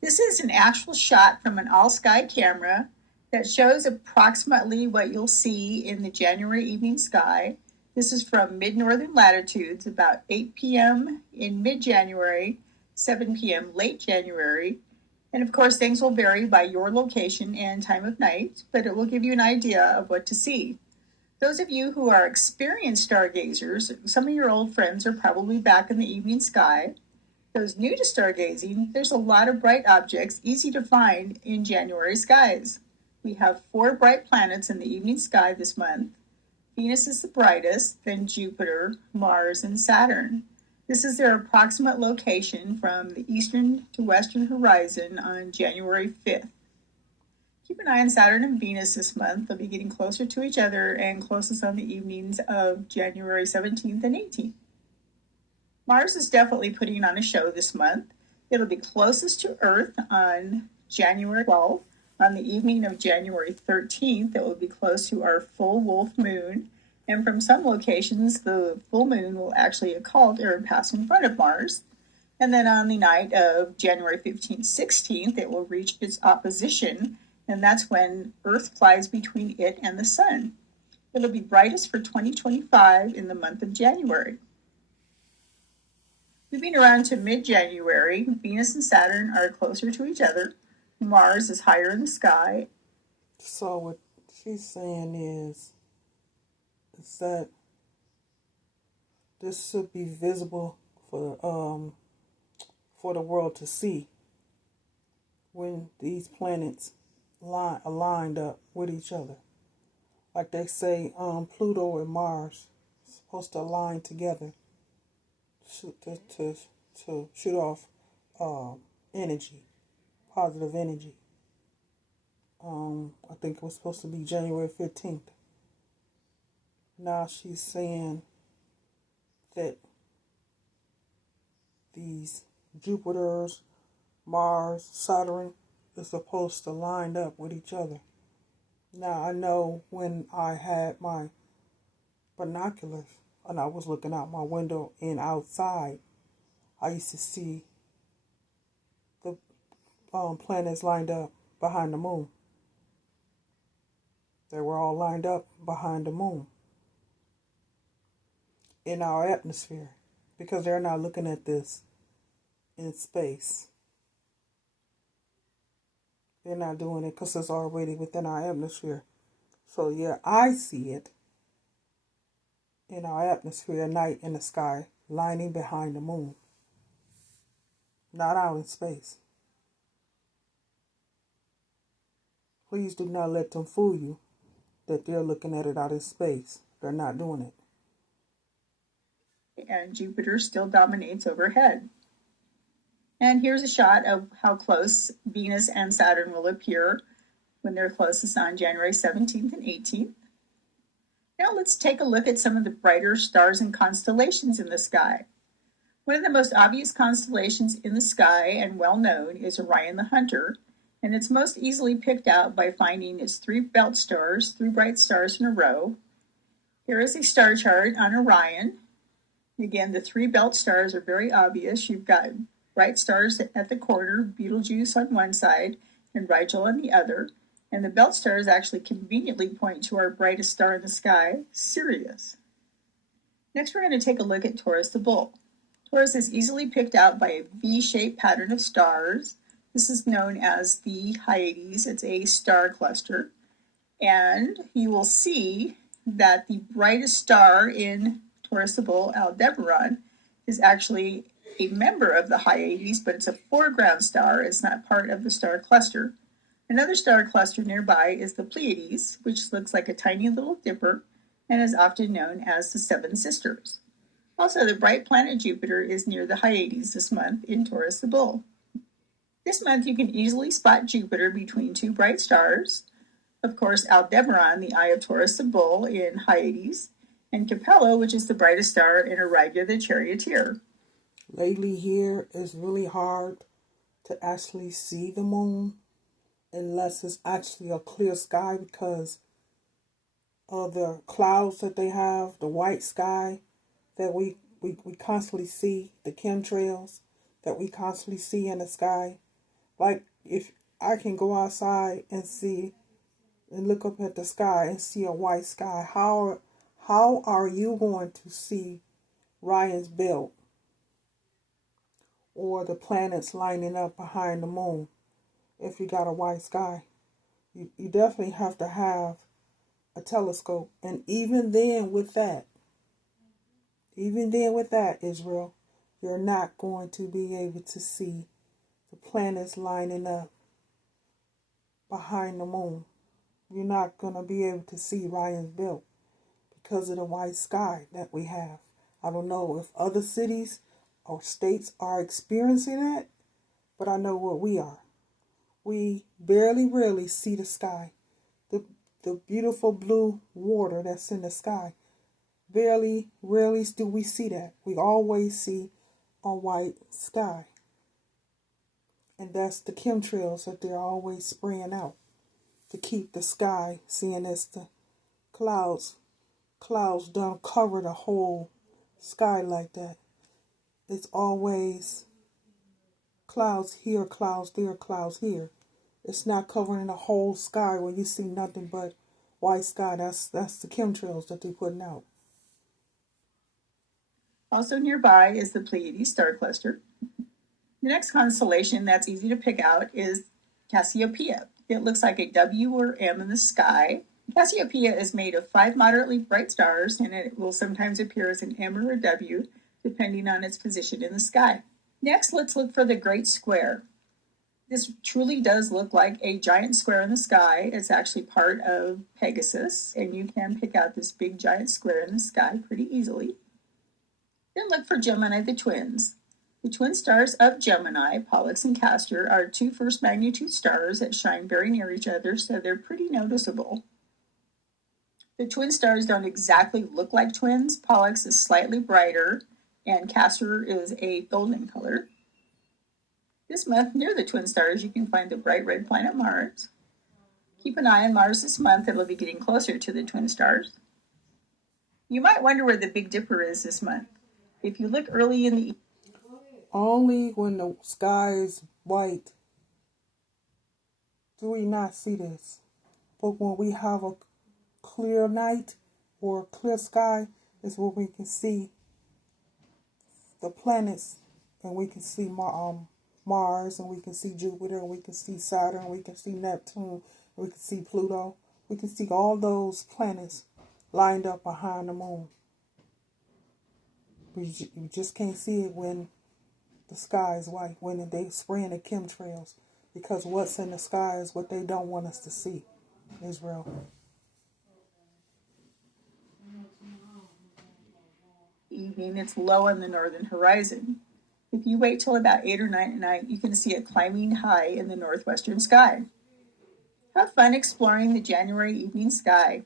This is an actual shot from an all-sky camera that shows approximately what you'll see in the January evening sky. This is from mid-northern latitudes, about 8 p.m. in mid-January, 7 p.m. late January. And of course, things will vary by your location and time of night, but it will give you an idea of what to see. Those of you who are experienced stargazers, some of your old friends are probably back in the evening sky. Those new to stargazing, there's a lot of bright objects easy to find in January skies. We have 4 bright planets in the evening sky this month. Venus is the brightest, then Jupiter, Mars, and Saturn. This is their approximate location from the eastern to western horizon on January 5th. Keep an eye on Saturn and Venus this month. They'll be getting closer to each other and closest on the evenings of January 17th and 18th. Mars is definitely putting on a show this month. It'll be closest to Earth on January 12th. On the evening of January 13th, it will be close to our full wolf moon. And from some locations, the full moon will actually occult or pass in front of Mars. And then on the night of January 15th, 16th, it will reach its opposition, and that's when Earth flies between it and the sun. It'll be brightest for 2025 in the month of January. Moving around to mid-January, Venus and Saturn are closer to each other. Mars is higher in the sky. So what she's saying is that this should be visible for the world to see when these planets are lined up with each other. Like they say, Pluto and Mars are supposed to align together to shoot off energy, positive energy. I think it was supposed to be January 15th. Now she's saying that these Jupiters, Mars, Saturn is supposed to line up with each other. Now I know when I had my binoculars and I was looking out my window and outside, I used to see the planets lined up behind the moon. They were all lined up behind the moon in our atmosphere, because they're not looking at this in space. They're not doing it because it's already within our atmosphere. So yeah, I see it in our atmosphere at night in the sky, lining behind the moon, not out in space. Please do not let them fool you that they're looking at it out in space. They're not doing it. And Jupiter still dominates overhead. And here's a shot of how close Venus and Saturn will appear when they're closest on January 17th and 18th. Now let's take a look at some of the brighter stars and constellations in the sky. One of the most obvious constellations in the sky and well known is Orion the Hunter, and it's most easily picked out by finding its 3 belt stars, 3 bright stars in a row. Here is a star chart on Orion. Again, the 3 belt stars are very obvious. You've got bright stars at the corner, Betelgeuse on one side and Rigel on the other. And the belt stars actually conveniently point to our brightest star in the sky, Sirius. Next, we're going to take a look at Taurus the Bull. Taurus is easily picked out by a V-shaped pattern of stars. This is known as the Hyades. It's a star cluster. And you will see that the brightest star in Taurus the Bull, Aldebaran, is actually a member of the Hyades, but it's a foreground star. It's not part of the star cluster. Another star cluster nearby is the Pleiades, which looks like a tiny little dipper and is often known as the Seven Sisters. Also, the bright planet Jupiter is near the Hyades this month in Taurus the Bull. This month you can easily spot Jupiter between 2 bright stars. Of course, Aldebaran, the eye of Taurus the Bull in Hyades, and Capella, which is the brightest star in Auriga the Charioteer. Lately here, it's really hard to actually see the moon unless it's actually a clear sky because of the clouds that they have, the white sky that we constantly see, the chemtrails that we constantly see in the sky. Like if I can go outside and see and look up at the sky and see a white sky, how are you going to see Ryan's belt or the planets lining up behind the moon if you got a white sky? You definitely have to have a telescope. And even then with that, Israel, you're not going to be able to see the planets lining up behind the moon. You're not going to be able to see Ryan's belt because of the white sky that we have. I don't know if other cities or states are experiencing that, but I know what we are. We barely, really see the sky. The beautiful blue water that's in the sky. Barely, rarely do we see that. We always see a white sky. And that's the chemtrails that they're always spraying out to keep the sky, seeing as the clouds don't cover the whole sky like that. It's always clouds here, clouds there, clouds here. It's not covering the whole sky where you see nothing but white sky. That's the chemtrails that they're putting out. Also nearby is the Pleiades star cluster. The next constellation that's easy to pick out is Cassiopeia. It looks like a W or M in the sky. Cassiopeia is made of 5 moderately bright stars, and it will sometimes appear as an M or a W, depending on its position in the sky. Next, let's look for the Great Square. This truly does look like a giant square in the sky. It's actually part of Pegasus, and you can pick out this big giant square in the sky pretty easily. Then look for Gemini the twins. The twin stars of Gemini, Pollux and Castor, are 2 first magnitude stars that shine very near each other, so they're pretty noticeable. The twin stars don't exactly look like twins. Pollux is slightly brighter, and Castor is a golden color. This month, near the twin stars, you can find the bright red planet Mars. Keep an eye on Mars this month. It'll be getting closer to the twin stars. You might wonder where the Big Dipper is this month. If you look early in the Only when the sky is white do we not see this. But when we have a clear night or a clear sky is where we can see the planets, and we can see Mars, and we can see Jupiter, and we can see Saturn, and we can see Neptune, and we can see Pluto. We can see all those planets lined up behind the moon. You just can't see it when the sky is white, when they're spraying the chemtrails, because what's in the sky is what they don't want us to see, Israel. evening, it's low on the northern horizon. If you wait till about 8 or 9 at night, you can see it climbing high in the northwestern sky. Have fun exploring the January evening sky.